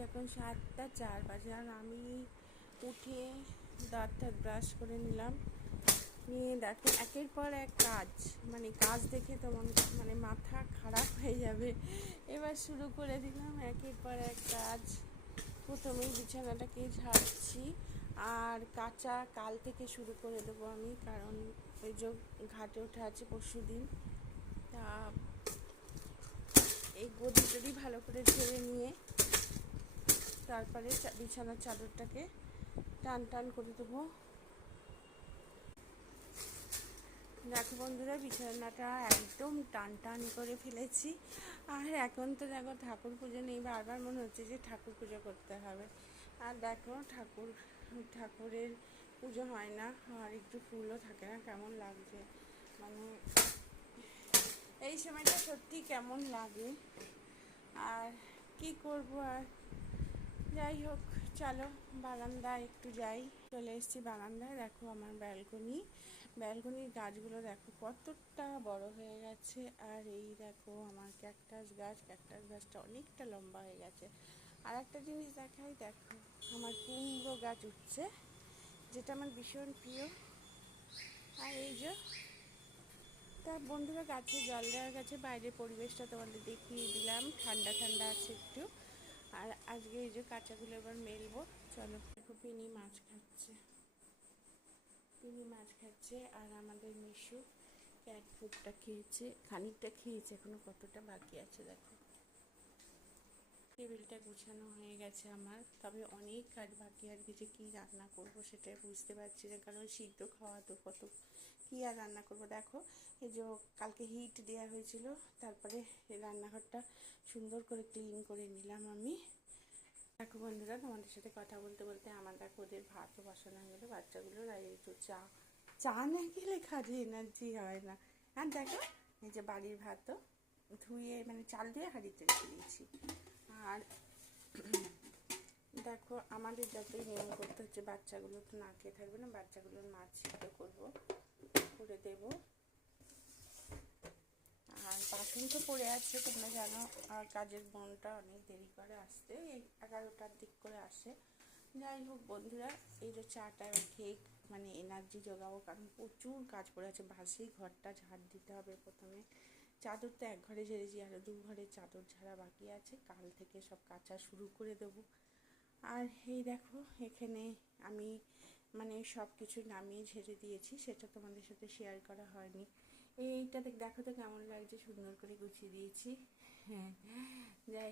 ঘড়িতে এখন 7টা 4 বাজে, আর আমি উঠে দাঁত ব্রাশ করে নিলাম। নিয়ে দেখো একের পর এক কাজ, মানে কাজ দেখে তো মানে মাথা খারাপ হয়ে যাবে। এবার শুরু করে দিলাম একের পর এক কাজ। প্রথমেই বিছানাটাকে ঝাড়ছি, আর কাঁচা কাল থেকে শুরু করে দেবো আমি, কারণ ওই যে ঘাটে ওঠা আছে পরশু দিন। তা এই গদিটারই ভালো করে ঝেড়ে নিয়ে তারপরে বিছানার চাদরটাকে টান টান করে দেবো। দেখো বন্ধুরা, বিছানাটা একদম টান টান করে ফেলেছি। আর এখন তো দেখো ঠাকুর পুজো নেই, বারবার মনে হচ্ছে যে ঠাকুর পুজো করতে হবে। আর দেখো ঠাকুরের পুজো হয় না, আর একটু ফুলও থাকে না, কেমন লাগছে। মানে এই সময়টা সত্যি কেমন লাগে। আর কি করব, আর যাই হোক, চলো বারান্দায় একটু যাই। চলে এসেছি বারান্দায়। দেখো আমার ব্যালকনির গাছগুলো দেখো কতটা বড় হয়ে গেছে। আর এই দেখো আমার ক্যাকটাস গাছটা অনেকটা লম্বা হয়ে গেছে। আর একটা জিনিস দেখাই, দেখো আমার কুমড়ো গাছ উঠছে, যেটা আমার ভীষণ প্রিয়। আর এই যে তা বন্ধুরা, গাছে জল দেওয়া গেছে, বাইরের পরিবেশটা তোমাদের দেখিয়ে দিলাম, ঠান্ডা ঠান্ডা আছে একটু। আর আজকে এই যে কাঁচাগুলো এবার মেলবো। চলো, দেখো পিনি মাছ খাচ্ছে আর আমাদের মিশু ক্যাট ফুডটা খেয়েছে, খানিকটা খেয়েছে, এখনো কতটা বাকি আছে দেখো। টেবিলটা গুছানো হয়ে গেছে আমার, তবে অনেক কাজ বাকি। আর কিছু কী রান্না করব সেটাই বুঝতে পারছি না, কারণ সিদ্ধ খাওয়া তো কত, কী আর রান্না করব। দেখো এই যে কালকে হিট দেওয়া হয়েছিল, তারপরে রান্নাঘরটা সুন্দর করে ক্লিন করে নিলাম আমি। দেখো বন্ধুরা, তোমাদের সাথে কথা বলতে বলতে আমার দেখো ওদের ভাতও বসানো হয়ে গেলো, বাচ্চাগুলোর। আর একটু চা না খেলে কাজে এনার্জি হয় না। আর দেখো এই যে বাড়ির ভাতও ধুয়ে, মানে চাল দিয়ে হাঁড়িতে রেখে দিয়েছি। আর দেখো আমাদের যতই নিয়ম করতে হচ্ছে, বাচ্চাগুলো তো না খেয়ে থাকবে না, বাচ্চাগুলোর মাছ সিদ্ধ করে দেবো। আর বাসন তো পড়ে আছে তোমরা জানো, আর কাজের বোনটা অনেক দেরি করে আসতে, এই 11টার দিক করে আসে। যাই হোক বন্ধুরা, এই যে চাটা খেয়ে মানে এনার্জি জোগাবো, কারণ প্রচুর কাজ পড়ে আছে। বাসি ঘরটা ঝাড় দিতে হবে প্রথমে, চাদর তো এক ঘরে ঝেড়েছি, আরও 2 ঘরে চাদর ঝাড়া বাকি আছে, কাল থেকে সব কাচা শুরু করে দেবো। আর এই দেখো এখানে আমি মানে সব কিছু নামিয়ে ঝেড়ে দিয়েছি, সেটা তোমাদের সাথে শেয়ার করা হয়নি। এইটা দেখো তো কেমন লাগছে, সুন্দর করে গুছিয়ে দিয়েছি। হ্যাঁ, যাই